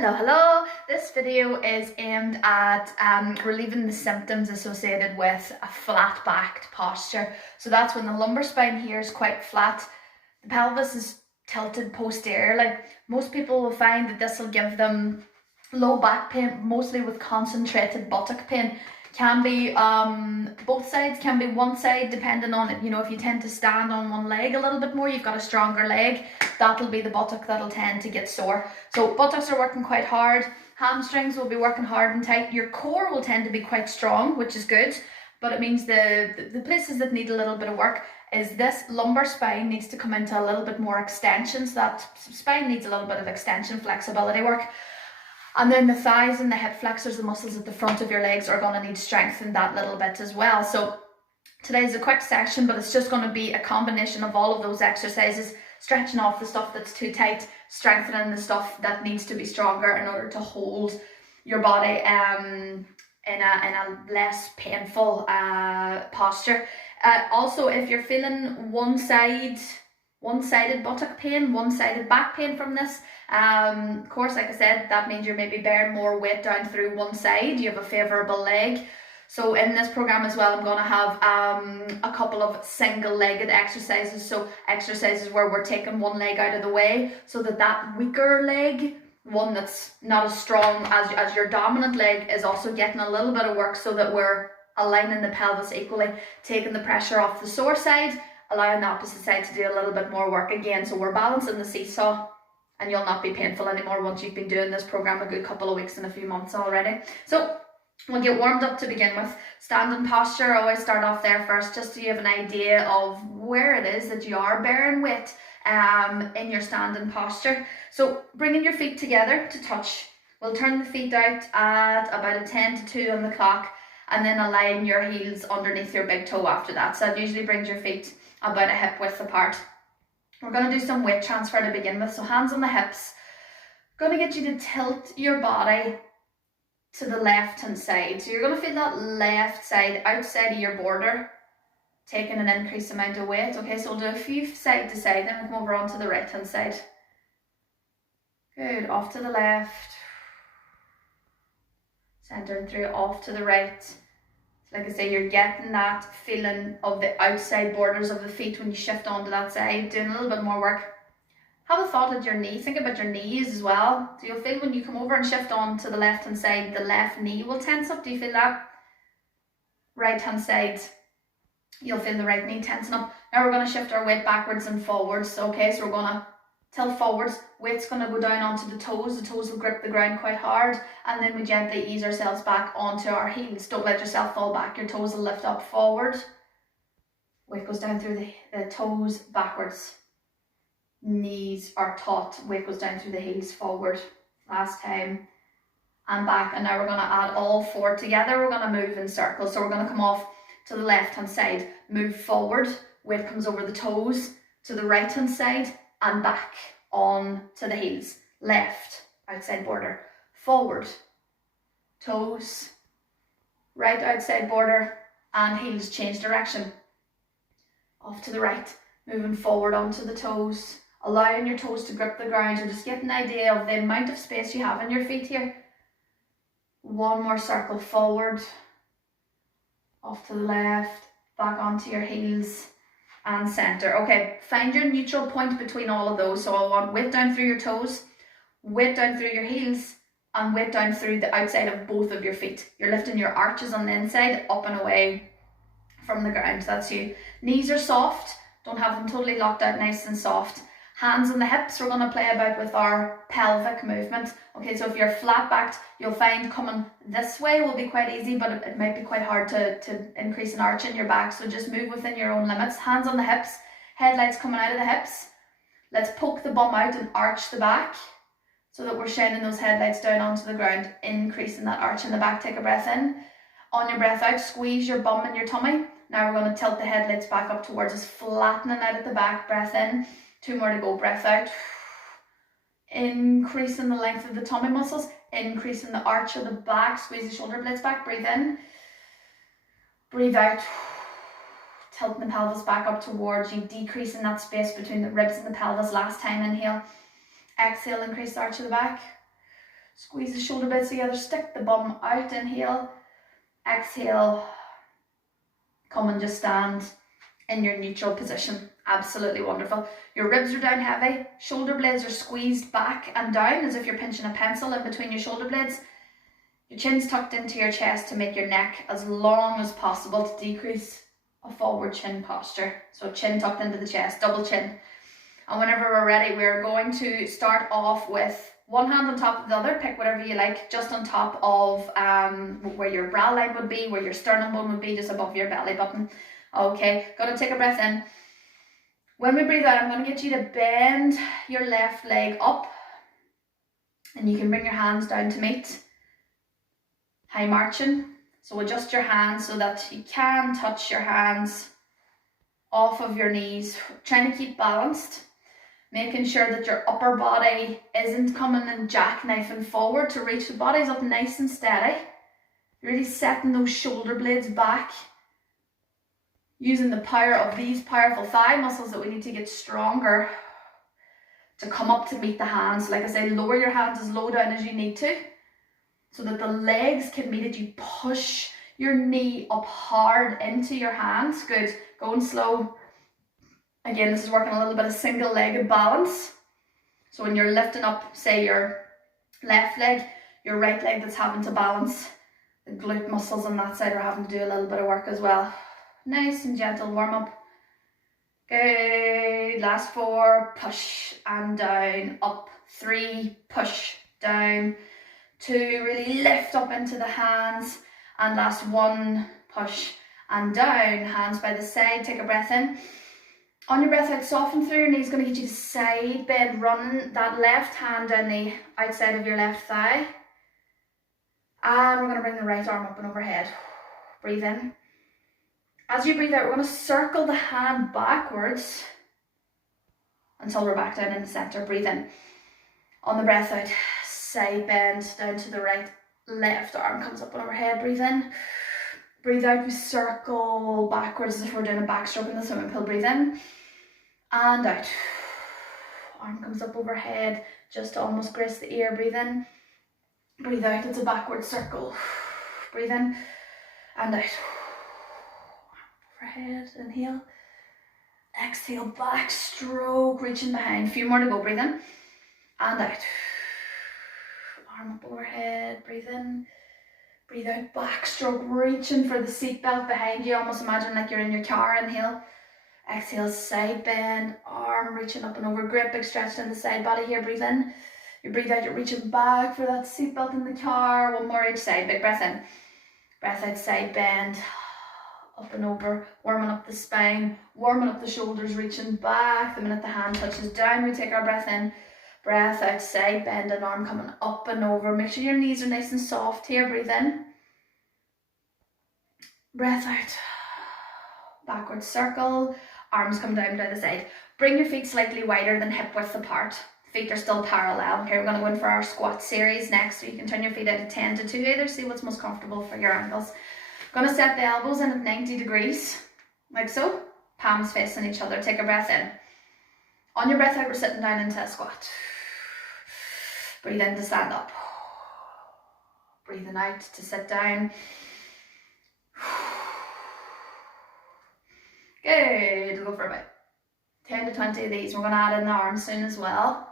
Hello. This video is aimed at relieving the symptoms associated with a flat-backed posture. So that's when the lumbar spine here is quite flat. The pelvis is tilted posteriorly. Most people will find that this will give them low back pain, mostly with concentrated buttock pain. Can be both sides, can be one side depending on it. You know, if you tend to stand on one leg a little bit more, you've got a stronger leg, that'll be the buttock that'll tend to get sore. So buttocks are working quite hard, hamstrings will be working hard and tight, your core will tend to be quite strong, which is good, but it means the places that need a little bit of work is this lumbar spine needs to come into a little bit more extension, so that spine needs a little bit of extension, flexibility work. And then the thighs and the hip flexors, the muscles at the front of your legs, are going to need strengthened that little bit as well. So today's a quick session, but it's just going to be a combination of all of those exercises, stretching off the stuff that's too tight, strengthening the stuff that needs to be stronger in order to hold your body in a less painful posture. Also, if you're feeling one-sided buttock pain, one-sided back pain from this, of course, like I said, that means you're maybe bearing more weight down through one side, you have a favourable leg. So in this program as well, I'm going to have a couple of single-legged exercises, so exercises where we're taking one leg out of the way so that weaker leg, one that's not as strong as your dominant leg, is also getting a little bit of work, so that we're aligning the pelvis equally, taking the pressure off the sore side, allowing the opposite side to do a little bit more work again. So we're balancing the seesaw, and you'll not be painful anymore once you've been doing this program a good couple of weeks and a few months already. So we'll get warmed up to begin with. Standing posture, I always start off there first, just so you have an idea of where it is that you are bearing weight in your standing posture. So bringing your feet together to touch. We'll turn the feet out at about a 10 to 2 on the clock, and then align your heels underneath your big toe after that. So that usually brings your feet about a hip width apart. We're going to do some weight transfer to begin with. So hands on the hips. Going to get you to tilt your body to the left hand side. So you're going to feel that left side outside of your border taking an increased amount of weight. Okay, so we'll do a few side to side, then we'll come over onto the right hand side. Good, off to the left. Centering through, off to the right. Like I say, you're getting that feeling of the outside borders of the feet when you shift onto that side, doing a little bit more work. Have a thought at your knee, think about your knees as well. So you'll feel when you come over and shift on to the left hand side, the left knee will tense up. Do you feel that? Right hand side, you'll feel the right knee tensing up. Now we're going to shift our weight backwards and forwards. Okay, so we're going to tilt forwards, weight's going to go down onto the toes will grip the ground quite hard, and then we gently ease ourselves back onto our heels. Don't let yourself fall back, your toes will lift up forward, weight goes down through the toes backwards, knees are taut, weight goes down through the heels forward, last time, and back. And now we're going to add all four together. We're going to move in circles, so we're going to come off to the left hand side, move forward, weight comes over the toes, to the right hand side, and back on to the heels. Left, outside border, forward, toes, right outside border, and heels change direction. Off to the right, moving forward onto the toes, allowing your toes to grip the ground. You're just getting an idea of the amount of space you have in your feet here. One more circle forward, off to the left, back onto your heels, and center. Okay, find your neutral point between all of those. So I want weight down through your toes, weight down through your heels, and weight down through the outside of both of your feet. You're lifting your arches on the inside up and away from the ground. That's you. Knees are soft, don't have them totally locked out, nice and soft. Hands on the hips, we're going to play about with our pelvic movement. Okay, so if you're flat backed, you'll find coming this way will be quite easy, but it might be quite hard to increase an arch in your back. So just move within your own limits. Hands on the hips, headlights coming out of the hips. Let's poke the bum out and arch the back so that we're shining those headlights down onto the ground, increasing that arch in the back. Take a breath in. On your breath out, squeeze your bum and your tummy. Now we're going to tilt the headlights back up towards us, flattening out at the back. Breath in. 2 more to go, breath out. Increasing the length of the tummy muscles, increasing the arch of the back, squeeze the shoulder blades back, breathe in. Breathe out. Tilting the pelvis back up towards you, decreasing that space between the ribs and the pelvis. Last time, inhale. Exhale, increase the arch of the back. Squeeze the shoulder blades together, stick the bum out, inhale, exhale, come and just stand in your neutral position. Absolutely wonderful. Your ribs are down heavy, shoulder blades are squeezed back and down as if you're pinching a pencil in between your shoulder blades. Your chin's tucked into your chest to make your neck as long as possible to decrease a forward chin posture. So chin tucked into the chest, double chin. And whenever we're ready, we're going to start off with one hand on top of the other, pick whatever you like, just on top of where your brow line would be, where your sternum bone would be, just above your belly button. Okay, gonna take a breath in. When we breathe out, I'm gonna get you to bend your left leg up, and you can bring your hands down to meet. High marching. So adjust your hands so that you can touch your hands off of your knees, trying to keep balanced. Making sure that your upper body isn't coming and jackknifing forward to reach the body's up nice and steady. Really setting those shoulder blades back. Using the power of these powerful thigh muscles that we need to get stronger to come up to meet the hands. Like I say, lower your hands as low down as you need to so that the legs can meet it. You push your knee up hard into your hands. Good. Going slow. Again, this is working a little bit of single-legged balance. So when you're lifting up, say, your left leg, your right leg that's having to balance, the glute muscles on that side are having to do a little bit of work as well. Nice and gentle warm-up. Good. Last 4, push and down, up. 3, push, down. 2, really lift up into the hands. And last 1, push and down. Hands by the side, take a breath in. On your breath out, soften through your knees, going to get you to side bend, run that left hand down the outside of your left thigh. And we're going to bring the right arm up and overhead. Breathe in. As you breathe out, we're going to circle the hand backwards until we're back down in the center. Breathe in. On the breath out, side bend down to the right. Left arm comes up and overhead. Breathe in. Breathe out, we circle backwards as if we're doing a backstroke in the swimming pool. Breathe in. And out. Arm comes up overhead, just to almost grace the ear. Breathe in. Breathe out, it's a backward circle. Breathe in. And out. Overhead, inhale. Exhale, backstroke, reaching behind. A few more to go. Breathe in. And out. Arm up overhead. Breathe in. Breathe out, backstroke, reaching for the seatbelt behind you. Almost imagine like you're in your car. Inhale. Exhale, side bend, arm reaching up and over. Great big stretch in the side body here. Breathe in. You breathe out, you're reaching back for that seatbelt in the car. 1 more each side. Big breath in. Breath out, side bend. Up and over. Warming up the spine. Warming up the shoulders, reaching back. The minute the hand touches down, we take our breath in. Breath out, side bend, and arm coming up and over. Make sure your knees are nice and soft here. Breathe in. Breath out. Backward circle. Arms come down the side. Bring your feet slightly wider than hip width apart. Feet are still parallel. Okay, we're going to go in for our squat series next. So you can turn your feet out at 10 to 2 either. See what's most comfortable for your ankles. Going to set the elbows in at 90 degrees. Like so. Palms facing each other. Take a breath in. On your breath out, we're sitting down into a squat. Breathe in to stand up. Breathing out to sit down. Good. We'll go for about 10 to 20 of these. We're going to add in the arms soon as well.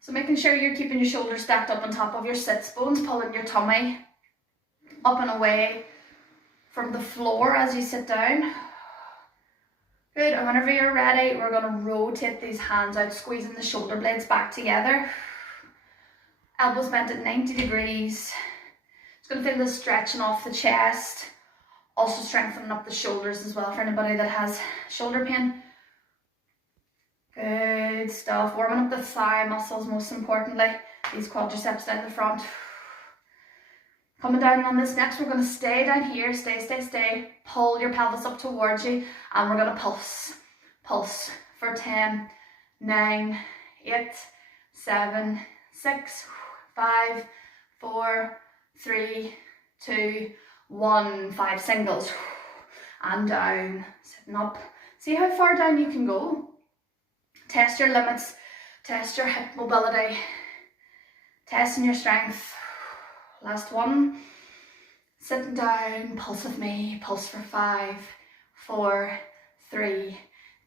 So making sure you're keeping your shoulders stacked up on top of your sits bones, pulling your tummy up and away from the floor as you sit down. Good. And whenever you're ready, we're going to rotate these hands out, squeezing the shoulder blades back together. Elbows bent at 90 degrees. It's going to feel the stretching off the chest. Also strengthening up the shoulders as well for anybody that has shoulder pain. Good stuff. Warming up the thigh muscles most importantly. These quadriceps down the front. Coming down on this next, we're going to stay down here. Stay. Pull your pelvis up towards you. And we're going to pulse. Pulse for 10, 9, 8, 7, 6, 5, 4, 3, 2, 1. 5 singles. And down. Sitting up. See how far down you can go. Test your limits. Test your hip mobility. Testing your strength. Last one. Sitting down, pulse with me, pulse for 5, 4, 3,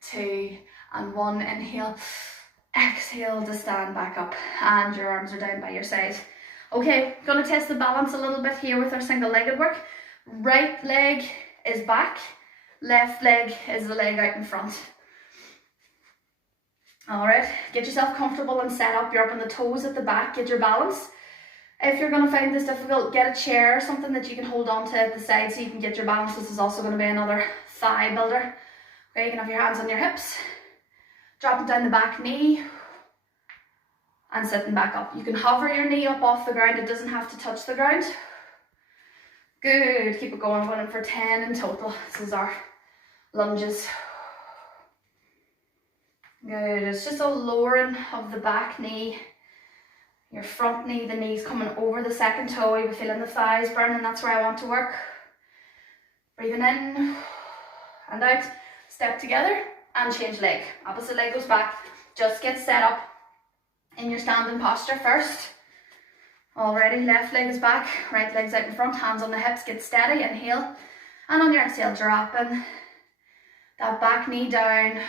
2, and 1. Inhale, exhale to stand back up, and your arms are down by your side. Okay, gonna test the balance a little bit here with our single-legged work. Right leg is back, left leg is the leg out in front. All right, get yourself comfortable and set up. You're up on the toes at the back, get your balance. If you're going to find this difficult, get a chair or something that you can hold on to at the side so you can get your balance. This is also going to be another thigh builder. Okay, you can have your hands on your hips, dropping down the back knee, and sitting back up. You can hover your knee up off the ground. It doesn't have to touch the ground. Good, keep it going. Going in for 10 in total. This is our lunges. Good, it's just a lowering of the back knee. Your front knee, the knee's coming over the second toe. You'll be feeling the thighs burning. That's where I want to work. Breathing in and out. Step together and change leg. Opposite leg goes back. Just get set up in your standing posture first. Already, left leg is back. Right leg's out in front. Hands on the hips. Get steady. Inhale. And on your exhale, dropping that back knee down.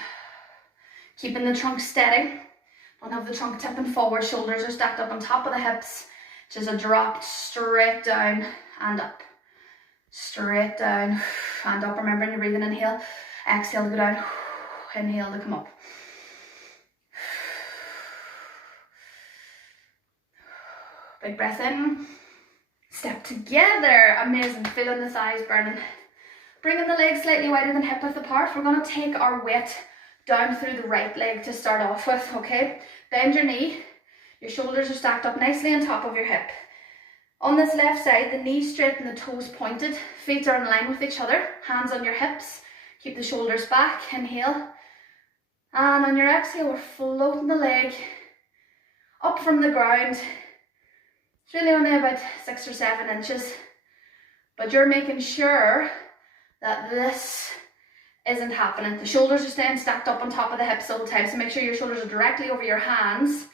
Keeping the trunk steady. Don't have the trunk tipping forward, shoulders are stacked up on top of the hips. Just a drop straight down and up. Straight down and up. Remembering you're breathing, inhale. Exhale to go down. Inhale to come up. Big breath in. Step together. Amazing. Feeling the thighs burning. Bringing the legs slightly wider than hip width apart. We're going to take our weight down through the right leg to start off with, okay? Bend your knee. Your shoulders are stacked up nicely on top of your hip. On this left side, the knees straight and the toes pointed. Feet are in line with each other. Hands on your hips. Keep the shoulders back. Inhale. And on your exhale, we're floating the leg up from the ground. It's really only about 6 or 7 inches. But you're making sure that this isn't happening. The shoulders are staying stacked up on top of the hips the whole time, so make sure your shoulders are directly over your hands,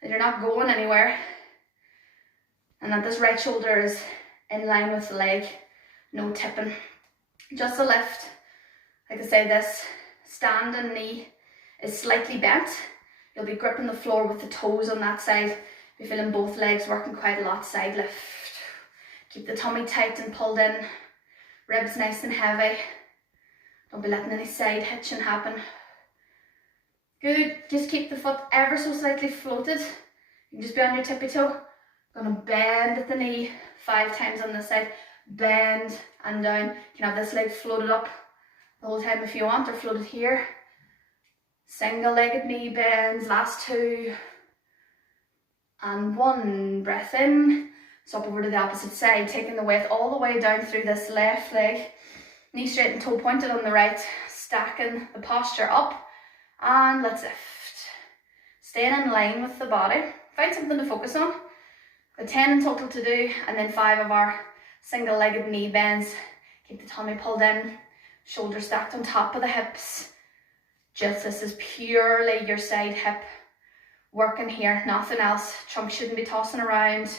that you're not going anywhere, and that this right shoulder is in line with the leg, no tipping. Just a lift. Like I say, this standing knee is slightly bent. You'll be gripping the floor with the toes on that side. You're feeling both legs working quite a lot. Side lift. Keep the tummy tight and pulled in. Ribs nice and heavy. Don't be letting any side hitching happen. Good. Just keep the foot ever so slightly floated. You can just be on your tippy toe. Gonna bend at the knee 5 times on this side. Bend and down. You can have this leg floated up the whole time if you want, or floated here. Single-legged knee bends. Last 2. And 1. Breath in. So up over to the opposite side, taking the weight all the way down through this left leg. Knee straight and toe pointed on the right, stacking the posture up, and let's lift. Staying in line with the body. Find something to focus on. Got 10 in total to do, and then 5 of our single-legged knee bends. Keep the tummy pulled in, shoulders stacked on top of the hips. Just this is purely your side hip working here, nothing else. Trunk shouldn't be tossing around.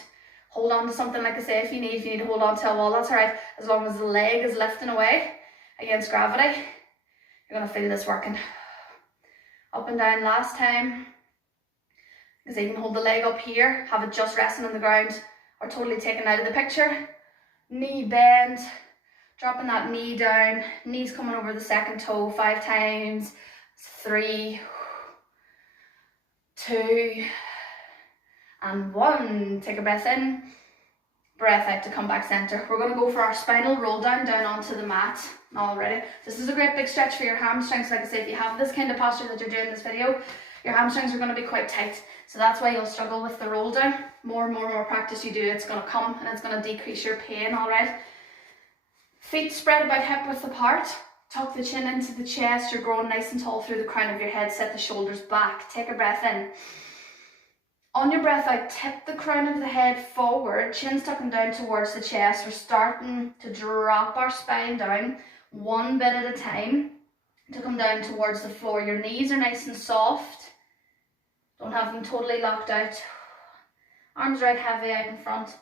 Hold on to something, like I say, if you need to hold on to a wall, that's all right. As long as the leg is lifting away against gravity, you're going to feel this working. Up and down last time. Because you can hold the leg up here, have it just resting on the ground, or totally taken out of the picture. Knee bend, dropping that knee down, knees coming over the second toe 5 times. 3, 2, and 1. Take a breath in, breath out to come back center. We're going to go for our spinal roll down onto the mat already. This is a great big stretch for your hamstrings. Like I say, if you have this kind of posture that you're doing in this video, your hamstrings are going to be quite tight. So that's why you'll struggle with the roll down. More practice you do, it's going to come and it's going to decrease your pain, all right? Feet spread about hip width apart. Tuck the chin into the chest. You're growing nice and tall through the crown of your head. Set the shoulders back. Take a breath in. On your breath out, tip the crown of the head forward. Chin's tucking down towards the chest. We're starting to drop our spine down one bit at a time to come down towards the floor. Your knees are nice and soft. Don't have them totally locked out. Arms right heavy out in front.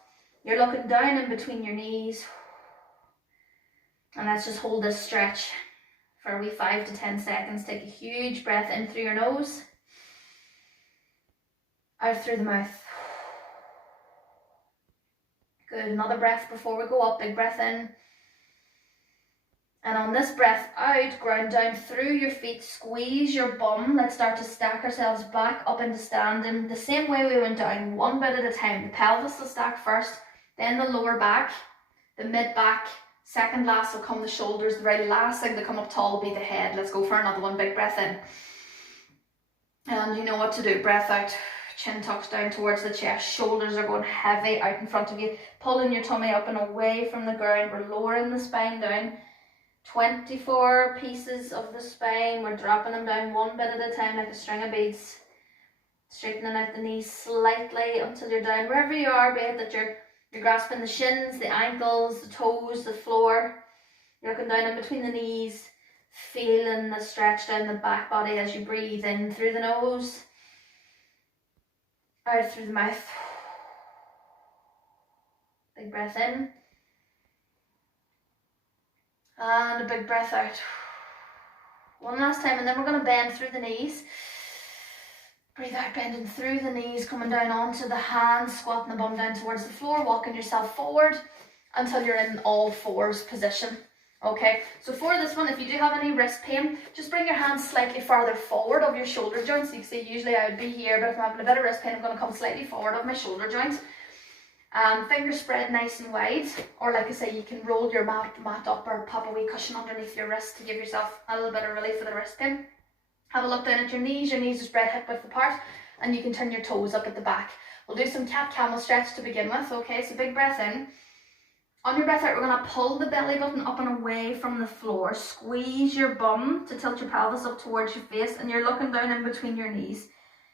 You're looking down in between your knees. And let's just hold this stretch for a wee 5 to 10 seconds. Take a huge breath in through your nose. Out through the mouth. Good, another breath before we go up. Big breath in. And on this breath out, ground down through your feet, squeeze your bum. Let's start to stack ourselves back up into standing. The same way we went down, one bit at a time. The pelvis will stack first, then the lower back, the mid back. Second last will come the shoulders. The very last thing to come up tall will be the head. Let's go for another one. Big breath in. And you know what to do. Breath out. Chin tucks down towards the chest. Shoulders are going heavy out in front of you. Pulling your tummy up and away from the ground. We're lowering the spine down. 24 pieces of the spine. We're dropping them down one bit at a time like a string of beads. Straightening out the knees slightly until you're down wherever you are, be it that you're grasping the shins, the ankles, the toes, the floor. You're looking down in between the knees, feeling the stretch down the back body as you breathe in through the nose, out through the mouth. Big breath in. And a big breath out. One last time, and then we're going to bend through the knees. Breathe out, bending through the knees, coming down onto the hands, squatting the bum down towards the floor, walking yourself forward until you're in all fours position. Okay, so for this one, if you do have any wrist pain, just bring your hands slightly farther forward of your shoulder joints. You can see usually I would be here, but if I'm having a bit of wrist pain, I'm going to come slightly forward of my shoulder joint. Fingers spread nice and wide, or like I say, you can roll your mat up or pop a wee cushion underneath your wrist to give yourself a little bit of relief for the wrist pain. Have a look down at your knees are spread hip width apart, and you can turn your toes up at the back. We'll do some cat camel stretch to begin with. Okay, so big breath in. On your breath out, we're going to pull the belly button up and away from the floor. Squeeze your bum to tilt your pelvis up towards your face, and you're looking down in between your knees.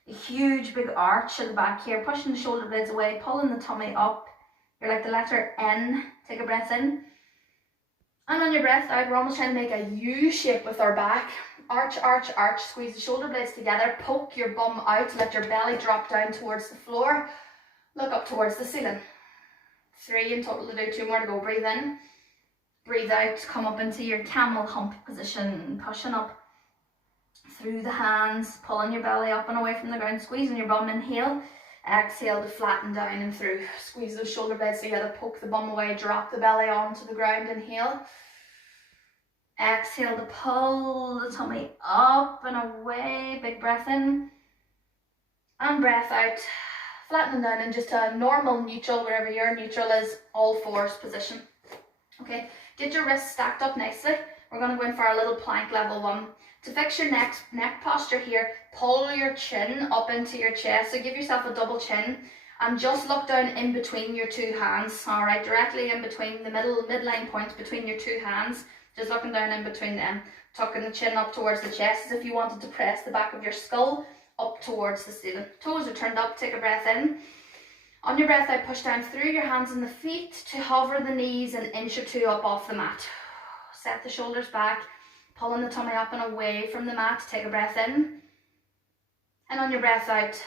A huge big arch at the back here, pushing the shoulder blades away, pulling the tummy up. You're like the letter N. Take a breath in. And on your breath out, we're almost trying to make a U shape with our back. Arch, arch, arch. Squeeze the shoulder blades together. Poke your bum out. Let your belly drop down towards the floor. Look up towards the ceiling. 3 in total to do. 2 more to go. Breathe in. Breathe out. Come up into your camel hump position. Pushing up through the hands, pulling your belly up and away from the ground, squeezing your bum. Inhale, exhale to flatten down and through. Squeeze those shoulder blades together, poke the bum away, drop the belly onto the ground. Inhale, exhale to pull the tummy up and away. Big breath in and breath out, flattening down in just a normal neutral, wherever your neutral is, all fours position. Okay, get your wrists stacked up nicely. We're going to go in for a little plank level 1. To fix your neck posture here, pull your chin up into your chest. So give yourself a double chin and just look down in between your 2 hands. All right, directly in between the midline point between your 2 hands. Just looking down in between them. Tucking the chin up towards the chest as if you wanted to press the back of your skull up towards the ceiling. Toes are turned up. Take a breath in. On your breath out, push down through your hands and the feet to hover the knees an inch or 2 up off the mat. Set the shoulders back. Pulling the tummy up and away from the mat. Take a breath in. And on your breath out,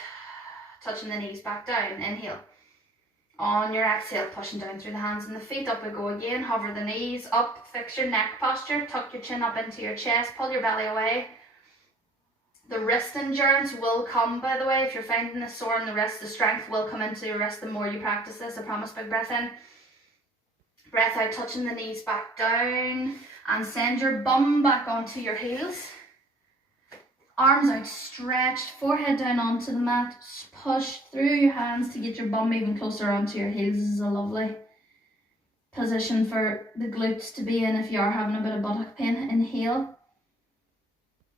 touching the knees back down. Inhale. On your exhale, pushing down through the hands and the feet. Up we go again. Hover the knees up. Fix your neck posture. Tuck your chin up into your chest. Pull your belly away. The wrist endurance will come, by the way. If you're finding this sore in the wrist, the strength will come into your wrist the more you practice this. I promise. Big breath in. Breath out, touching the knees back down. And send your bum back onto your heels. Arms outstretched, forehead down onto the mat. Push through your hands to get your bum even closer onto your heels. This is a lovely position for the glutes to be in if you are having a bit of buttock pain. Inhale.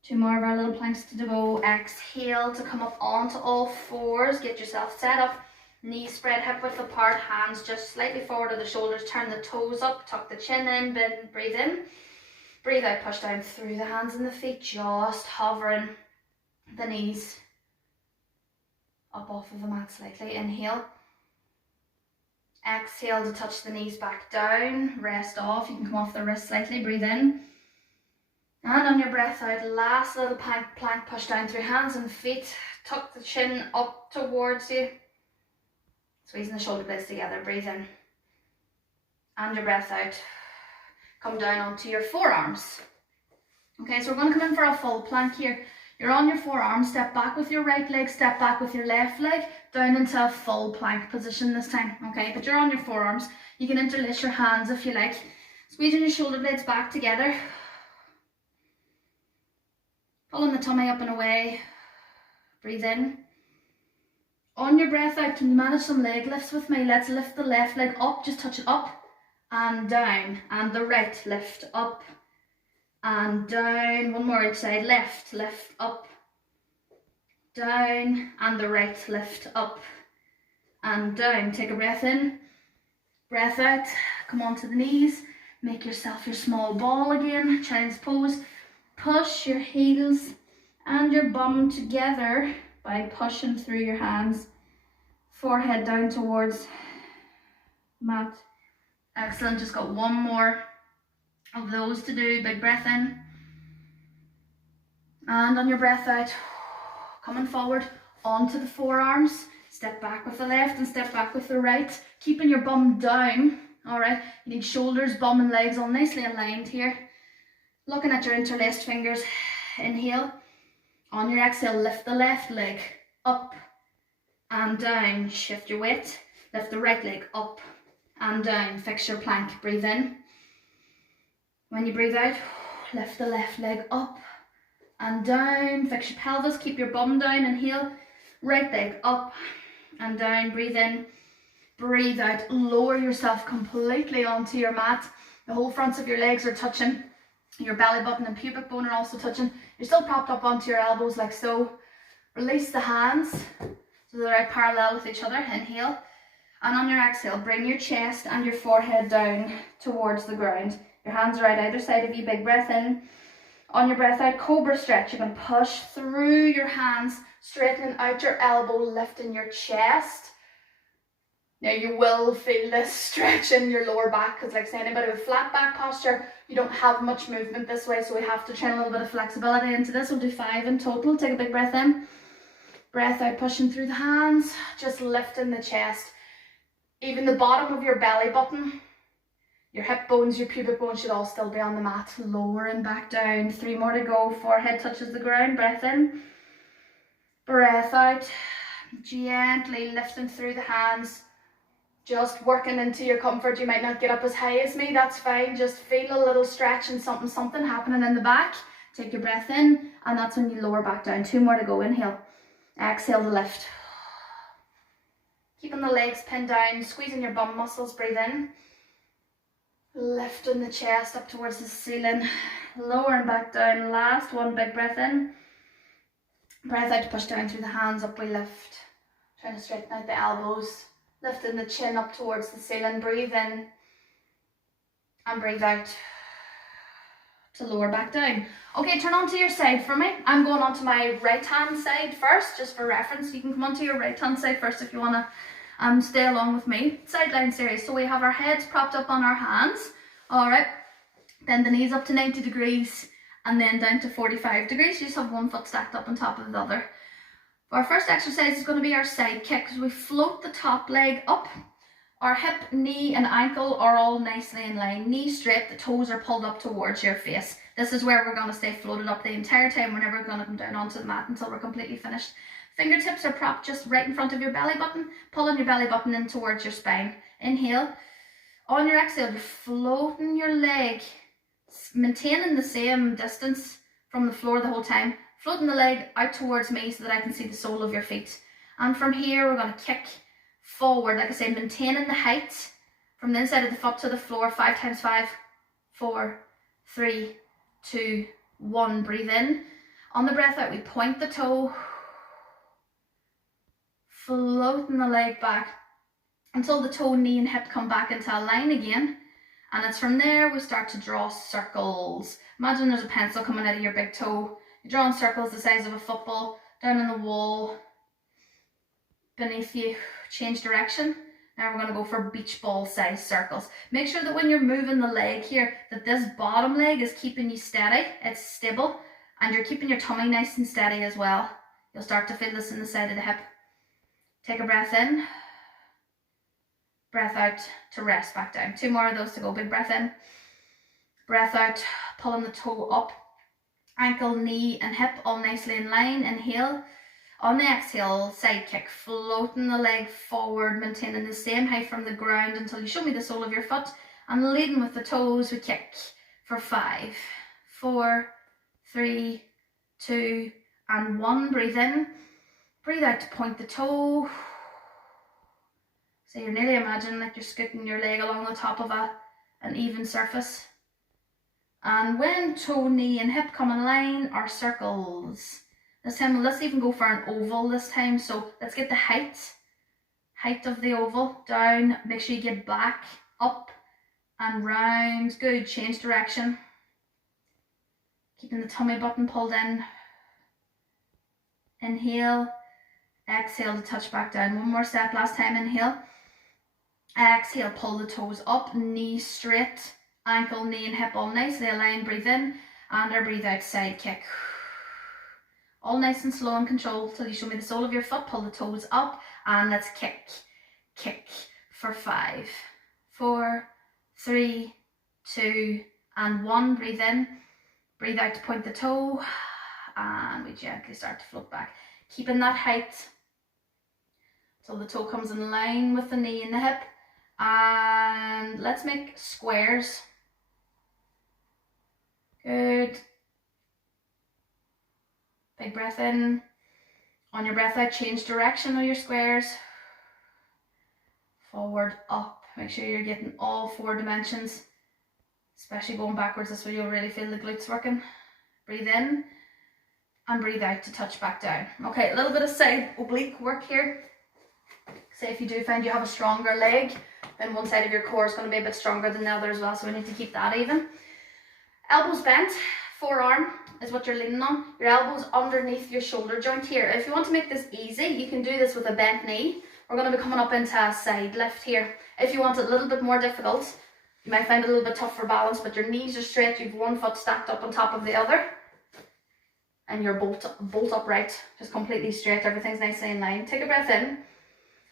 2 more of our little planks to go. Exhale to come up onto all fours. Get yourself set up. Knees spread hip width apart, hands just slightly forward of the shoulders, turn the toes up, tuck the chin in, bend, breathe in. Breathe out, push down through the hands and the feet, just hovering the knees up off of the mat slightly. Inhale. Exhale to touch the knees back down, rest off, you can come off the wrist slightly, breathe in. And on your breath out, last little plank, push down through hands and feet, tuck the chin up towards you. Squeezing the shoulder blades together, breathe in. And your breath out. Come down onto your forearms. Okay, so we're going to come in for a full plank here. You're on your forearms, step back with your right leg, step back with your left leg, down into a full plank position this time, okay? But you're on your forearms. You can interlace your hands if you like. Squeezing your shoulder blades back together. Pulling the tummy up and away. Breathe in. On your breath out, can you manage some leg lifts with me? Let's lift the left leg up, just touch it up and down. And the right, lift up and down. One more each side, left, lift up, down, and the right, lift up and down. Take a breath in, breath out, come onto the knees, make yourself your small ball again, child's pose. Push your heels and your bum together by pushing through your hands, forehead down towards mat. Excellent, just got one more of those to do. Big breath in, and on your breath out, coming forward onto the forearms, step back with the left and step back with the right, keeping your bum down. All right, you need shoulders, bum and legs all nicely aligned here. Looking at your interlaced fingers, inhale. On your exhale, lift the left leg up and down, shift your weight, lift the right leg up and down, fix your plank, breathe in. When you breathe out, lift the left leg up and down, fix your pelvis, keep your bum down, inhale, right leg up and down, breathe in, breathe out, lower yourself completely onto your mat. The whole fronts of your legs are touching, your belly button and pubic bone are also touching. You're still propped up onto your elbows like so. Release the hands so they're right parallel with each other, inhale. And on your exhale, bring your chest and your forehead down towards the ground. Your hands are right either side of you, big breath in. On your breath out, Cobra stretch. You're going to push through your hands, straightening out your elbow, lifting your chest. Now you will feel this stretch in your lower back because, like say, anybody with flat back posture, you don't have much movement this way, so we have to train a little bit of flexibility into this. We'll do 5 in total. Take a big breath in, breath out, pushing through the hands, just lifting the chest. Even the bottom of your belly button, your hip bones, your pubic bones should all still be on the mat. Lowering back down. 3 more to go. Forehead touches the ground. Breath in, breath out, gently lifting through the hands. Just working into your comfort. You might not get up as high as me, that's fine. Just feel a little stretch and something happening in the back. Take your breath in, and that's when you lower back down. 2 more to go. Inhale, exhale to lift. Keeping the legs pinned down, squeezing your bum muscles, breathe in. Lifting the chest up towards the ceiling, lowering back down. Last one, big breath in. Breath out to push down through the hands, up we lift. Trying to straighten out the elbows. Lifting the chin up towards the ceiling, breathe in and breathe out to lower back down. Okay, turn onto your side for me. I'm going onto my right hand side first, just for reference. You can come onto your right hand side first if you want to stay along with me. Sideline series. So we have our heads propped up on our hands. All right, then the knees up to 90 degrees and then down to 45 degrees. You just have one foot stacked up on top of the other. Our first exercise is going to be our side kick. So we float the top leg up. Our hip, knee and ankle are all nicely in line. Knee straight, the toes are pulled up towards your face. This is where we're going to stay floated up the entire time. We're never going to come down onto the mat until we're completely finished. Fingertips are propped just right in front of your belly button. Pulling your belly button in towards your spine. Inhale. On your exhale, you're floating your leg, maintaining the same distance from the floor the whole time. Floating the leg out towards me so that I can see the sole of your feet. And from here, we're going to kick forward, like I said, maintaining the height from the inside of the foot to the floor. 5 times 5, 4, 3, 2, 1. Breathe in. On the breath out, we point the toe, floating the leg back until the toe, knee and hip come back into a line again. And it's from there we start to draw circles. Imagine there's a pencil coming out of your big toe. You're drawing circles the size of a football down in the wall beneath you. Change direction. Now we're going to go for beach ball size circles. Make sure that when you're moving the leg here, that this bottom leg is keeping you steady. It's stable, and you're keeping your tummy nice and steady as well. You'll start to feel this in the side of the hip. Take a breath in breath out to rest back down. 2 more of those to go. Big breath in, breath out, pulling the toe up, ankle, knee and hip all nicely in line. Inhale. On the exhale, side kick, floating the leg forward, maintaining the same height from the ground until you show me the sole of your foot, and leading with the toes, we kick for 5, 4, 3, 2, and 1. Breathe in, breathe out to point the toe. So you're nearly imagining like you're scooting your leg along the top of an even surface. And when toe, knee and hip come in line, our circles. This time, let's even go for an oval this time. So let's get the height of the oval down. Make sure you get back, up and round. Good, change direction. Keeping the tummy button pulled in. Inhale, exhale to touch back down. 1 more step, last time, inhale. Exhale, pull the toes up, knee straight, ankle, knee and hip all nicely aligned. Breathe in and or breathe out, side kick. All nice and slow and controlled till you show me the sole of your foot. Pull the toes up and let's kick for 5, 4, 3, 2 and 1. Breathe in, breathe out to point the toe, and we gently start to float back, keeping that height till the toe comes in line with the knee and the hip. And let's make squares. Good. Big breath in. On your breath out, change direction of your squares. Forward, up. Make sure you're getting all 4 dimensions, especially going backwards. This way you'll really feel the glutes working. Breathe in and breathe out to touch back down. Okay, a little bit of side oblique work here. Say if you do find you have a stronger leg, then one side of your core is going to be a bit stronger than the other as well, so we need to keep that even. Elbows bent, forearm is what you're leaning on. Your elbows underneath your shoulder joint here. If you want to make this easy, you can do this with a bent knee. We're going to be coming up into a side lift here. If you want it a little bit more difficult, you might find it a little bit tough for balance, but your knees are straight, you've one foot stacked up on top of the other, and you're bolt upright, just completely straight, everything's nicely in line. Take a breath in,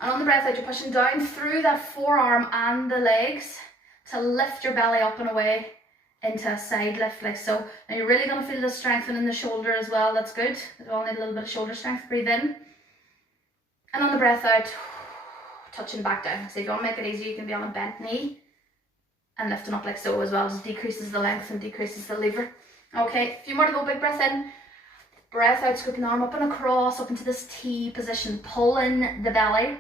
and on the breath out, you're pushing down through that forearm and the legs to lift your belly up and away into a side lift like so. Now you're really going to feel the strengthening in the shoulder as well. That's good. We all need a little bit of shoulder strength. Breathe in, and on the breath out, touching back down. So if you want to make it easy, you can be on a bent knee and lifting up like so as well. Just decreases the length and decreases the lever. Okay, a few more to go. Big breath in, breath out, scooping the arm up and across, up into this T position, pulling the belly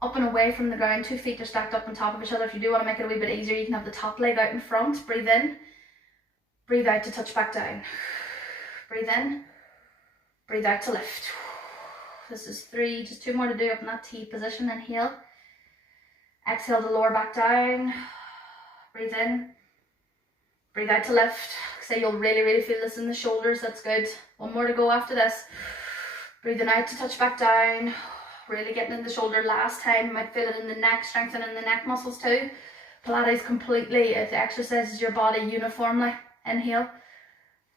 up and away from the ground. 2 feet are stacked up on top of each other. If you do want to make it a wee bit easier, you can have the top leg out in front. Breathe in, breathe out to touch back down. Breathe in, breathe out to lift. This is 3, just 2 more to do up in that T position. Inhale, exhale to lower back down. Breathe in, breathe out to lift. Say you'll really feel this in the shoulders. That's good. 1 more to go after this. Breathing out to touch back down. Really getting in the shoulder. Last time, you might feel it in the neck, strengthening the neck muscles too. Pilates completely, it exercises your body uniformly. Inhale,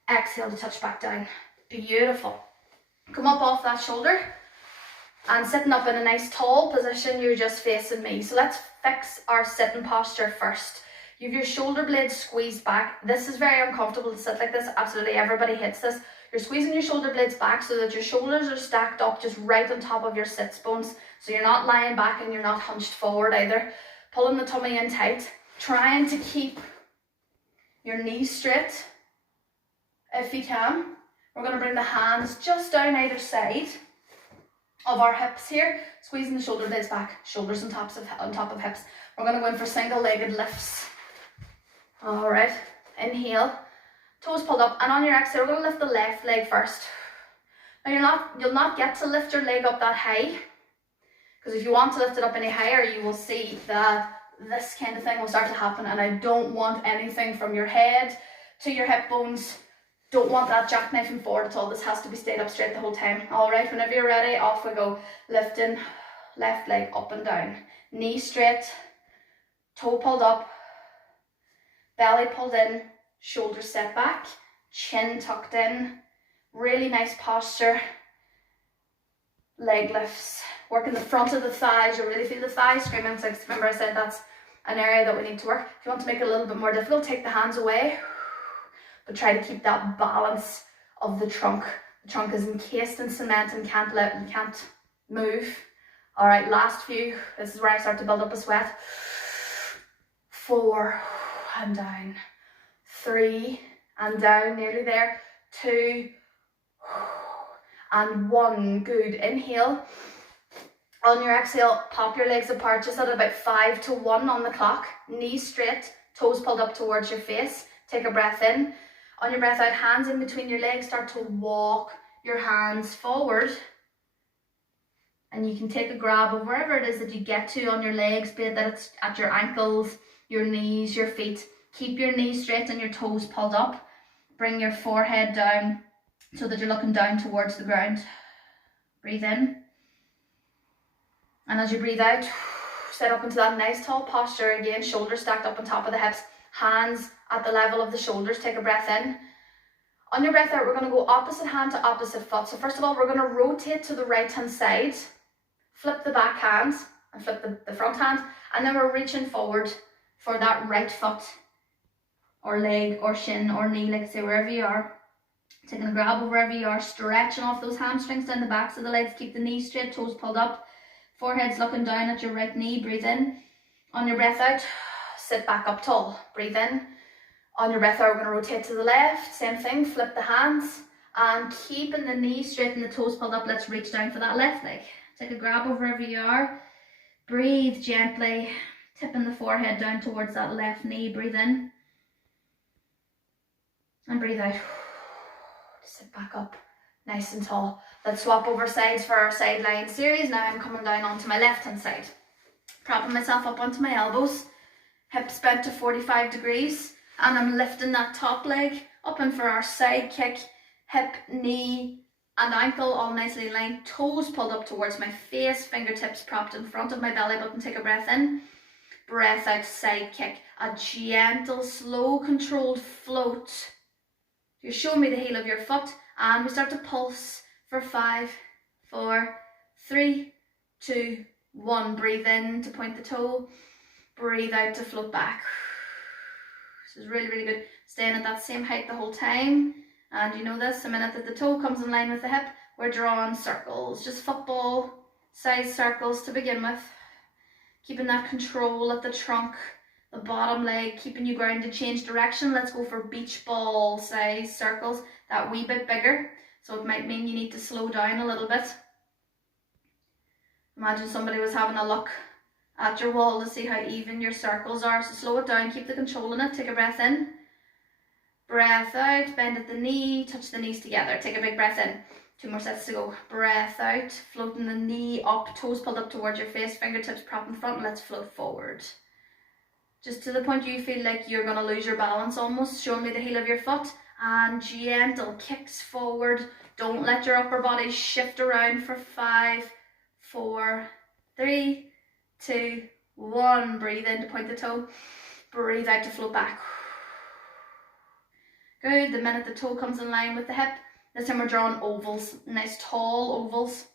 exhale to touch back down. Beautiful. Come up off that shoulder and sitting up in a nice tall position, you're just facing me. So let's fix our sitting posture first. You have your shoulder blades squeezed back. This is very uncomfortable to sit like this. Absolutely everybody hits this. You're squeezing your shoulder blades back so that your shoulders are stacked up just right on top of your sits bones. So you're not lying back and you're not hunched forward either. Pulling the tummy in tight. Trying to keep your knees straight if you can. We're going to bring the hands just down either side of our hips here. Squeezing the shoulder blades back. Shoulders on top of hips. We're going to go in for single-legged lifts. Alright. Inhale. Toes pulled up, and on your exhale, we're going to lift the left leg first. Now you'll not get to lift your leg up that high, because if you want to lift it up any higher, you will see that this kind of thing will start to happen, and I don't want anything from your head to your hip bones. Don't want that jackknifing forward at all. This has to be stayed up straight the whole time. Alright, whenever you're ready, off we go. Lifting left leg up and down. Knee straight, toe pulled up, belly pulled in, shoulders set back, chin tucked in. Really nice posture. leg lifts. Working the front of the thighs, you'll really feel the thighs screaming. So remember I said that's an area that we need to work. If you want to make it a little bit more difficult, take the hands away, but try to keep that balance of the trunk. The trunk is encased in cement and you can't move. All right, last few. This is where I start to build up a sweat. 4 and down. 3 and down, nearly there. 2 and 1. Good. Inhale. On your exhale, pop your legs apart just at about 5 to 1 on the clock. Knees straight, toes pulled up towards your face. Take a breath in. On your breath out, hands in between your legs. Start to walk your hands forward. And you can take a grab of wherever it is that you get to on your legs, be it that it's at your ankles, your knees, your feet. Keep your knees straight and your toes pulled up. Bring your forehead down so that you're looking down towards the ground. Breathe in. And as you breathe out, set up into that nice tall posture again, shoulders stacked up on top of the hips, hands at the level of the shoulders. Take a breath in. On your breath out, we're going to go opposite hand to opposite foot. So first of all, we're going to rotate to the right hand side, flip the back hand and flip the front hand, and then we're reaching forward for that right foot or leg or shin or knee, like I say, wherever you are. Taking a grab of wherever you are, stretching off those hamstrings down the backs of the legs. Keep the knees straight, toes pulled up. Forehead's looking down at your right knee. Breathe in. On your breath out, sit back up tall. Breathe in. On your breath out, we're going to rotate to the left. Same thing, flip the hands. And keeping the knees straight and the toes pulled up, let's reach down for that left leg. Take a grab of wherever you are. Breathe gently, tipping the forehead down towards that left knee. Breathe in. And breathe out. Sit back up, nice and tall. Let's swap over sides for our side lying series. Now I'm coming down onto my left hand side. Propping myself up onto my elbows. Hips bent to 45 degrees. And I'm lifting that top leg up in for our side kick. Hip, knee and ankle all nicely aligned. Toes pulled up towards my face. Fingertips propped in front of my belly button. Take a breath in. Breath out, side kick. A gentle, slow, controlled float. You're showing me the heel of your foot, and we start to pulse for 5, 4, 3, 2, 1. Breathe in to point the toe. Breathe out to float back. This is really, really good. Staying at that same height the whole time. And you know this, the minute that the toe comes in line with the hip, we're drawing circles. Just football size circles to begin with. Keeping that control at the trunk. The bottom leg, keeping you grounded. Change direction. Let's go for beach ball size circles, that wee bit bigger. So it might mean you need to slow down a little bit. Imagine somebody was having a look at your wall to see how even your circles are. So slow it down, keep the control in it. Take a breath in. Breath out, bend at the knee, touch the knees together. Take a big breath in. 2 more sets to go. Breath out, floating the knee up, toes pulled up towards your face, fingertips propped in front. Let's float forward. Just to the point you feel like you're going to lose your balance almost. Show me the heel of your foot. And gentle kicks forward. Don't let your upper body shift around for 5, 4, 3, 2, 1. Breathe in to point the toe. Breathe out to float back. Good. The minute the toe comes in line with the hip, this time we're drawing ovals. Nice tall ovals.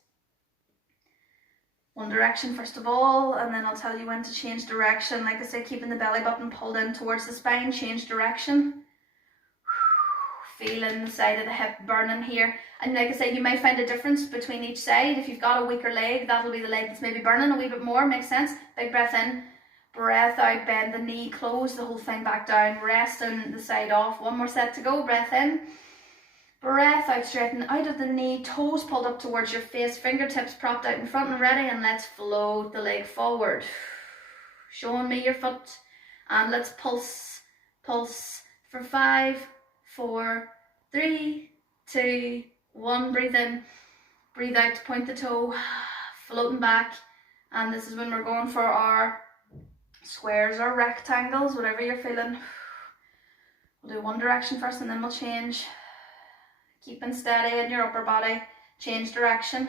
One direction first of all, and then I'll tell you when to change direction. Like I said, keeping the belly button pulled in towards the spine. Change direction. Feeling the side of the hip burning here. And like I said, you might find a difference between each side. If you've got a weaker leg, that'll be the leg that's maybe burning a wee bit more. Makes sense? Big breath in. Breath out. Bend the knee. Close the whole thing back down. Resting the side off. 1 more set to go. Breath in. Breath out, straighten out of the knee, toes pulled up towards your face, fingertips propped out in front and ready, and let's float the leg forward. Showing me your foot, and let's pulse for 5, 4, 3, 2, 1. Breathe in, breathe out to point the toe, floating back, and this is when we're going for our squares or rectangles, whatever you're feeling. We'll do one direction first and then we'll change. Keeping steady in your upper body. Change direction.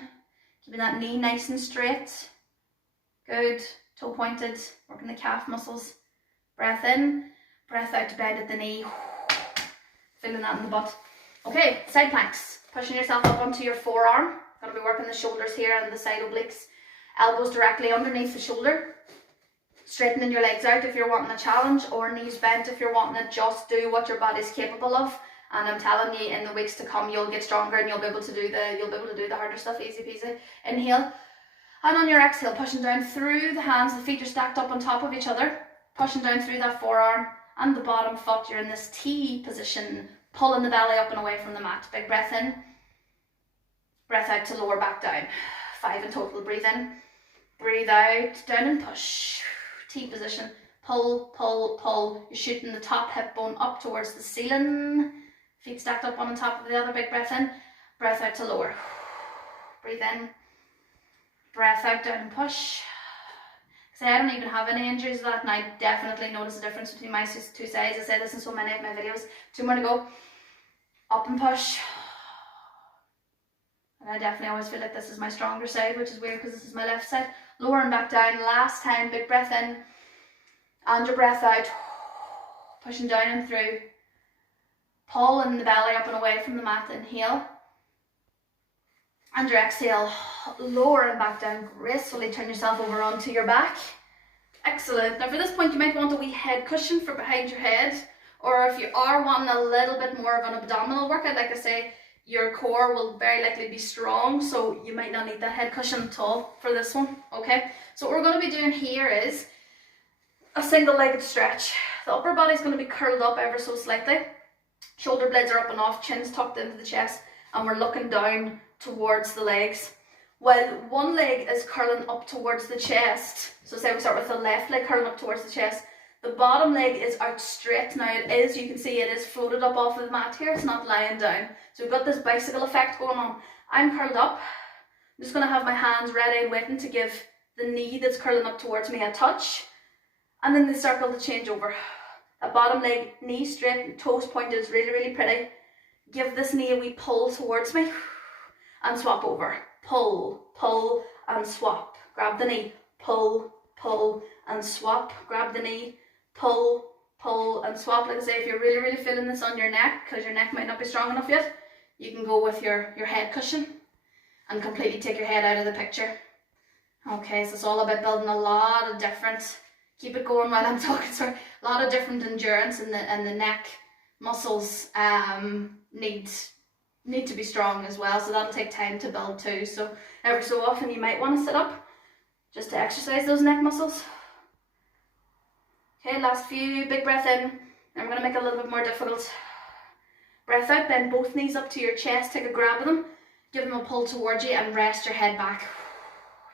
Keeping that knee nice and straight. Good. Toe pointed. Working the calf muscles. Breath in. Breath out to bend at the knee. Feeling that in the butt. Okay, side planks. Pushing yourself up onto your forearm. Going to be working the shoulders here and the side obliques. Elbows directly underneath the shoulder. Straightening your legs out if you're wanting a challenge, or knees bent if you're wanting to just do what your body's capable of. And I'm telling you, in the weeks to come, you'll get stronger and you'll be able to do the harder stuff easy peasy. Inhale. And on your exhale, pushing down through the hands. The feet are stacked up on top of each other. Pushing down through that forearm and the bottom foot. You're in this T position, pulling the belly up and away from the mat. Big breath in. Breath out to lower back down. 5 in total. Breathe in. Breathe out. Down and push. T position. Pull, pull, pull. You're shooting the top hip bone up towards the ceiling. Feet stacked up one on top of the other. Big breath in. Breath out to lower. Breathe in. Breath out, down and push. So I don't even have any injuries of that, and I definitely notice a difference between my two sides. I say this in so many of my videos. 2 more to go. Up and push. And I definitely always feel like this is my stronger side, which is weird because this is my left side. Lower and back down. Last time. Big breath in. And your breath out. Pushing down and through. Pulling the belly up and away from the mat. Inhale. And your exhale, lower and back down. Gracefully turn yourself over onto your back. Excellent. Now for this point, you might want a wee head cushion for behind your head. Or if you are wanting a little bit more of an abdominal workout, like I say, your core will very likely be strong. So you might not need that head cushion at all for this one. Okay. So what we're going to be doing here is a single-legged stretch. The upper body is going to be curled up ever so slightly. Shoulder blades are up and off, chin's tucked into the chest, and we're looking down towards the legs, while one leg is curling up towards the chest. So say we start with the left leg curling up towards the chest, the bottom leg is out straight. Now it is, you can see it is floated up off of the mat here, it's not lying down. So we've got this bicycle effect going on. I'm curled up, I'm just going to have my hands ready and waiting to give the knee that's curling up towards me a touch, and then the circle to change over. That bottom leg, knee straight, toes pointed is really, really pretty. Give this knee a wee pull towards me. And swap over. Pull, pull, and swap. Grab the knee. Pull, pull, and swap. Grab the knee. Pull, pull, and swap. Like I say, if you're really, really feeling this on your neck, because your neck might not be strong enough yet, you can go with your head cushion and completely take your head out of the picture. Okay, so it's all about building a lot of different, keep it going while I'm talking, sorry, a lot of different endurance, and the neck muscles need to be strong as well, so that'll take time to build too. So every so often you might want to sit up just to exercise those neck muscles. Okay, last few, big breath in, and I'm going to make it a little bit more difficult. Breath out, bend both knees up to your chest, take a grab of them, give them a pull towards you, and rest your head back.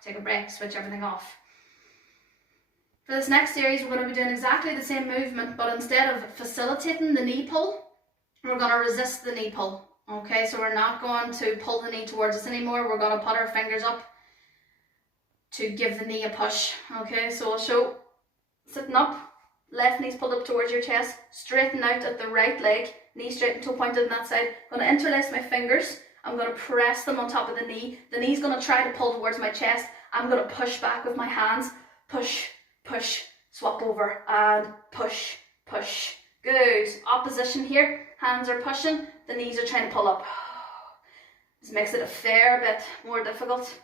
Take a break, switch everything off. For this next series, we're going to be doing exactly the same movement, but instead of facilitating the knee pull, we're going to resist the knee pull. Okay, so we're not going to pull the knee towards us anymore. We're going to put our fingers up to give the knee a push. Okay, so I'll show sitting up, left knee's pulled up towards your chest, straighten out at the right leg, knee straight and toe pointed on that side. I'm going to interlace my fingers. I'm going to press them on top of the knee. The knee's going to try to pull towards my chest. I'm going to push back with my hands. Push, push, swap over, and push, push. Good. Opposition here. Hands are pushing, the knees are trying to pull up. This makes it a fair bit more difficult.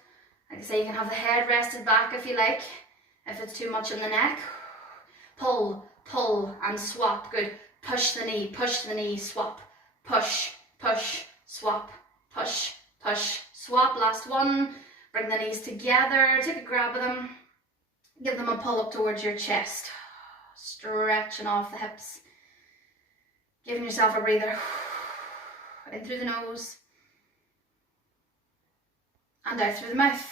Like I say, you can have the head rested back if you like, if it's too much in the neck. Pull, pull, and swap. Good. Push the knee, swap. Push, push, swap. Push, push, swap. Last one. Bring the knees together, take a grab of them. Give them a pull up towards your chest. Stretching off the hips. Giving yourself a breather. In through the nose. And out through the mouth.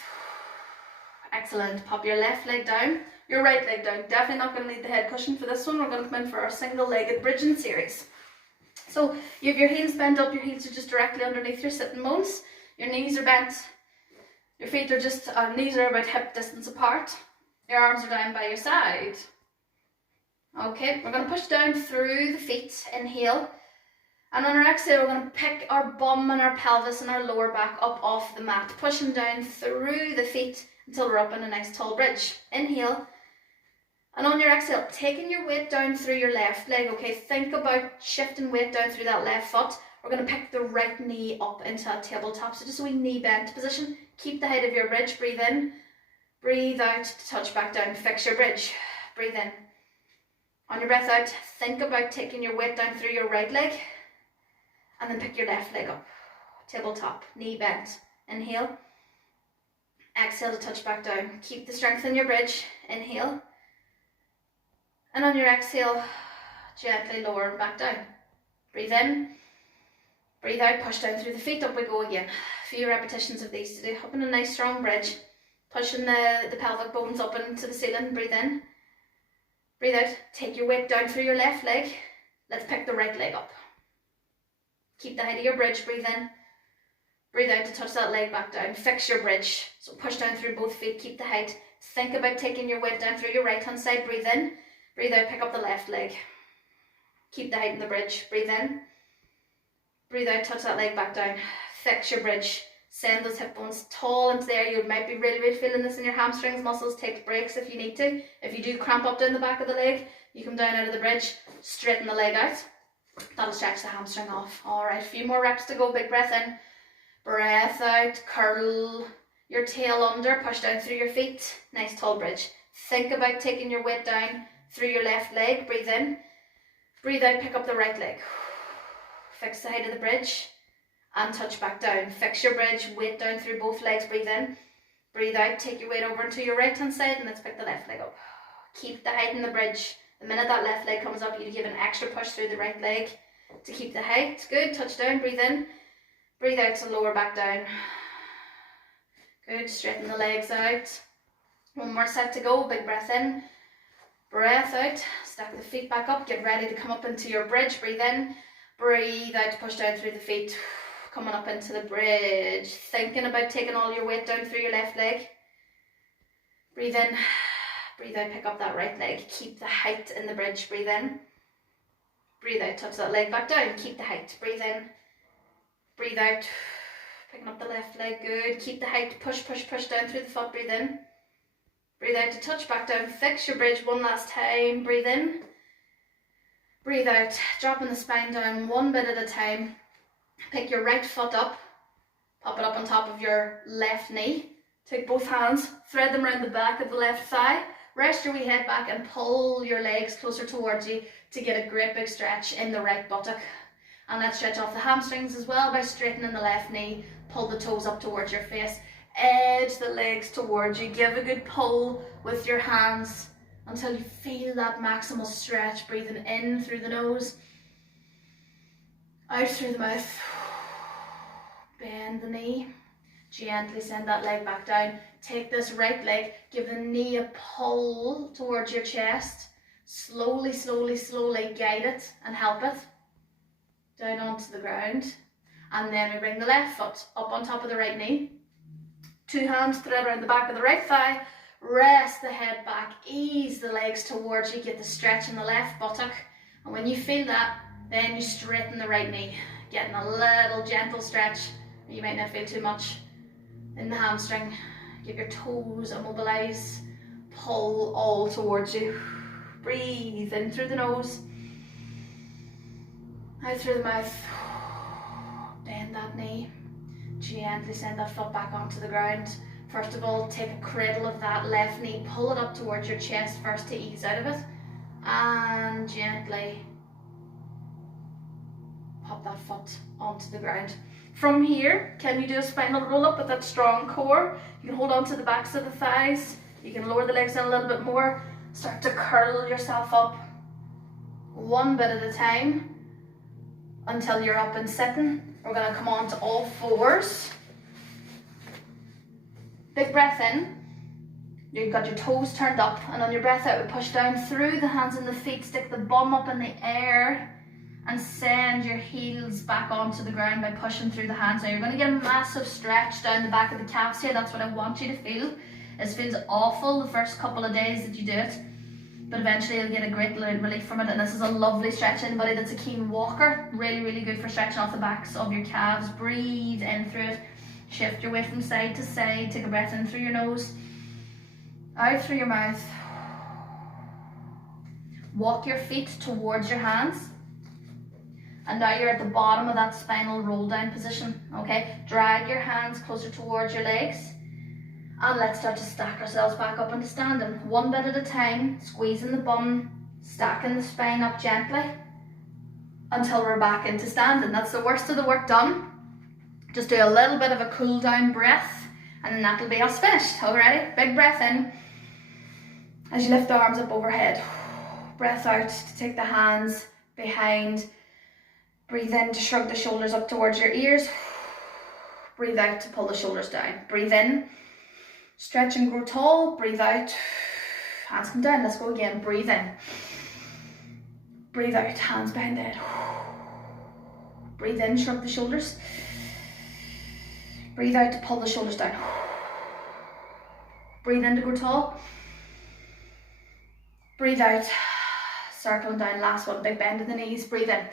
Excellent. Pop your left leg down. Your right leg down. Definitely not going to need the head cushion for this one. We're going to come in for our single-legged bridging series. So you have your heels bent up. Your heels are just directly underneath your sitting bones. Your knees are bent. Your feet are just, knees are about hip distance apart. Your arms are down by your side. Okay, we're going to push down through the feet, inhale, and on our exhale we're going to pick our bum and our pelvis and our lower back up off the mat, pushing down through the feet until we're up in a nice tall bridge. Inhale, and on your exhale, taking your weight down through your left leg. Okay, think about shifting weight down through that left foot. we're going to pick the right knee up into a tabletop. So just a wee knee bent position. Keep the height of your bridge. Breathe in. Breathe out to touch back down. Fix your bridge. Breathe in. On your breath out, think about taking your weight down through your right leg. And then pick your left leg up. Tabletop. Knee bent. Inhale. Exhale to touch back down. Keep the strength in your bridge. Inhale. And on your exhale, gently lower and back down. Breathe in. Breathe out. Push down through the feet. Up we go again. A few repetitions of these to do. Up in a nice strong bridge. Pushing the pelvic bones up into the ceiling. Breathe in. Breathe out. Take your weight down through your left leg. Let's pick the right leg up. Keep the height of your bridge. Breathe in. Breathe out to touch that leg back down. Fix your bridge. So push down through both feet. Keep the height. Think about taking your weight down through your right hand side. Breathe in. Breathe out. Pick up the left leg. Keep the height in the bridge. Breathe in. Breathe out. Touch that leg back down. Fix your bridge. Send those hip bones tall into there. You might be really feeling this in your hamstrings muscles. Take breaks if you need to. If you do cramp up down the back of the leg, you come down out of the bridge. Straighten the leg out. That'll stretch the hamstring off. Alright, a few more reps to go. Big breath in. Breath out, curl your tail under, push down through your feet, nice tall bridge. Think about taking your weight down through your left leg, breathe in, breathe out, pick up the right leg. Fix the height of the bridge and touch back down. Fix your bridge, weight down through both legs, breathe in, breathe out, take your weight over into your right hand side and let's pick the left leg up. Keep the height in the bridge. The minute that left leg comes up, you give an extra push through the right leg to keep the height. Good, touch down, breathe in. Breathe out to lower back down. Good, straighten the legs out. One more set to go, big breath in. Breath out, stack the feet back up, get ready to come up into your bridge. Breathe in, breathe out to push down through the feet. Coming up into the bridge. Thinking about taking all your weight down through your left leg. Breathe in, breathe out, pick up that right leg. Keep the height in the bridge, breathe in. Breathe out, touch that leg back down, keep the height. Breathe in. Breathe out, picking up the left leg, good. Keep the height, push down through the foot, breathe in. Breathe out to touch back down, fix your bridge one last time, breathe in. Breathe out, dropping the spine down one bit at a time. Pick your right foot up, pop it up on top of your left knee. Take both hands, thread them around the back of the left thigh. Rest your wee head back and pull your legs closer towards you to get a great big stretch in the right buttock. And let's stretch off the hamstrings as well by straightening the left knee. Pull the toes up towards your face. Edge the legs towards you. Give a good pull with your hands until you feel that maximal stretch. Breathing in through the nose. Out through the mouth. Bend the knee. Gently send that leg back down. Take this right leg. Give the knee a pull towards your chest. Slowly guide it and help it down onto the ground, and then we bring the left foot up on top of the right knee. Two hands thread around the back of the right thigh, rest the head back, ease the legs towards you, get the stretch in the left buttock, and when you feel that, then you straighten the right knee, getting a little gentle stretch. You might not feel too much in the hamstring. Give your toes immobilize, pull all towards you. Breathe in through the nose. Out through the mouth, bend that knee, gently send that foot back onto the ground. First of all, take a cradle of that left knee, pull it up towards your chest first to ease out of it, and gently pop that foot onto the ground. From here, can you do a spinal roll up with that strong core? You can hold on to the backs of the thighs, you can lower the legs in a little bit more, start to curl yourself up one bit at a time until you're up and sitting. We're going to come on to all fours. Big breath in. You've got your toes turned up, and on your breath out we push down through the hands and the feet, stick the bum up in the air and send your heels back onto the ground by pushing through the hands. Now you're going to get a massive stretch down the back of the calves here. That's what I want you to feel. It feels awful the first couple of days that you do it, but eventually you'll get a great relief from it, and this is a lovely stretch. Anybody that's a keen walker, really good for stretching off the backs of your calves. Breathe in through it, shift your weight from side to side, take a breath in through your nose, out through your mouth. Walk your feet towards your hands And now you're at the bottom of that spinal roll down position, okay? Drag your hands closer towards your legs. And let's start to stack ourselves back up into standing. One bit at a time, squeezing the bum, stacking the spine up gently until we're back into standing. That's the worst of the work done. Just do a little bit of a cool down breath and then that'll be us finished. Alrighty, big breath in as you lift the arms up overhead. Breath out to take the hands behind. Breathe in to shrug the shoulders up towards your ears. Breathe out to pull the shoulders down. Breathe in, stretch and grow tall. Breathe out, hands come down. Let's go again. Breathe in. Breathe out, hands behind the head. Breathe in, shrug the shoulders. Breathe out to pull the shoulders down. Breathe in to grow tall. Breathe out, circling down. Last one, big bend in the knees. Breathe in.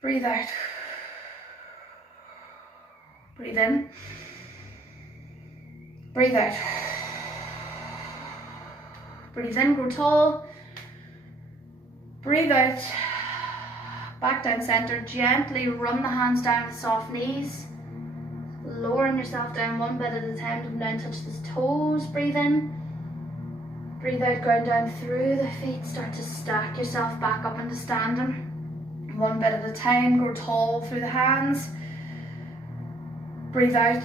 Breathe out. Breathe in. Breathe out. Breathe in, grow tall. Breathe out. Back down center. Gently run the hands down with soft knees. Lowering yourself down one bit at a time. Come down, touch the toes. Breathe in. Breathe out, ground down through the feet. Start to stack yourself back up into standing. One bit at a time, grow tall through the hands. Breathe out.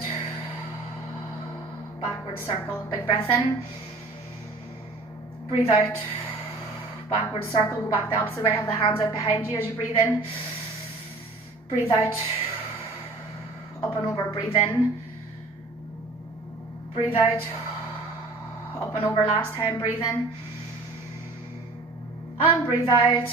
Backward circle, big breath in. Breathe out. Backward circle, go back the opposite way. Have the hands out behind you as you breathe in. Breathe out. Up and over, breathe in. Breathe out. Up and over last time, breathe in. And breathe out.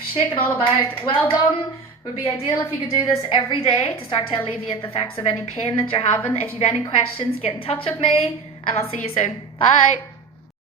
Shake it all about. Well done. Would be ideal if you could do this every day to start to alleviate the effects of any pain that you're having. If you have any questions, get in touch with me and I'll see you soon. Bye.